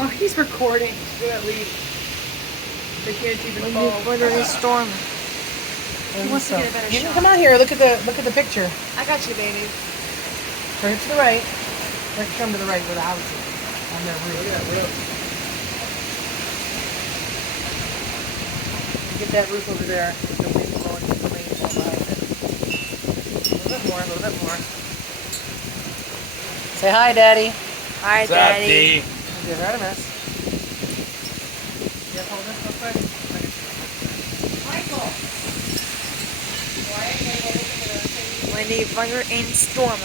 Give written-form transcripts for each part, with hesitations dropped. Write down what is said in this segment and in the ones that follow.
Oh, he's recording. Good, at least. They can't even When fall. when there is storm. He wants to get a better shot. Come out here. Look at the picture. I got you, baby. Turn it to the right. Come to the right where the house is. On their roof. Look at that roof. Get that roof over there. The wind blowing, the rain blowing behind it. A little bit more, a little bit more. Say hi, Daddy. Hi, What's up, Daddy. D? Give her a miss. Just hold this real quick. Michael! Windy, thunder, and storm.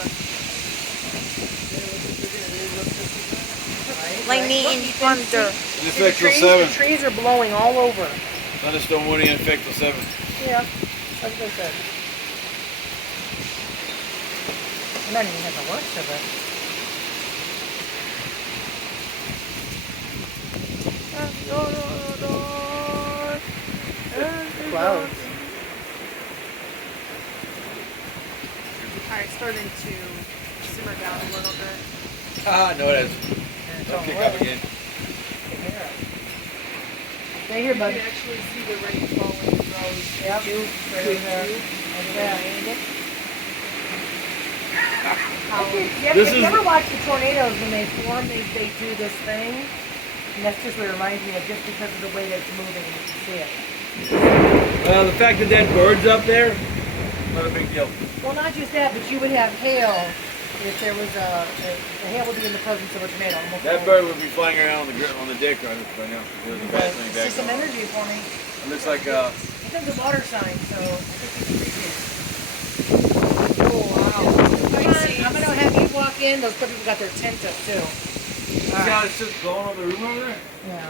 Lightning and thunder. In See the effect till trees? 7. The trees are blowing all over. Thunderstorm warning in effect till 7. Yeah, that's what I said. I'm not even have the worst of it. Clouds. Alright, starting to simmer down a little bit. Ah, no it is. And it's Don't on kick the up way. again. Stay here, You bud. can actually see the rain falling in rows. Yep. Right over there. Like that. This If you is- ever watch the tornadoes when they form, they do this thing. And that's just what it reminds me of, just because of the way that it's moving, you can see it. Well, the fact that that bird's up there, not a big deal. Well, not just that, but you would have hail if there was the hail would be in the presence of a tornado. Almost That always. bird would be flying around on the deck right now. There's a But bad thing it's back just some on. energy for me. It looks like It does a water sign, so I think you appreciate it. Oh, wow. Come on, I'm gonna have you walk in. Those people got their tent up too. see how it's just blowing on the roof over there? Yeah.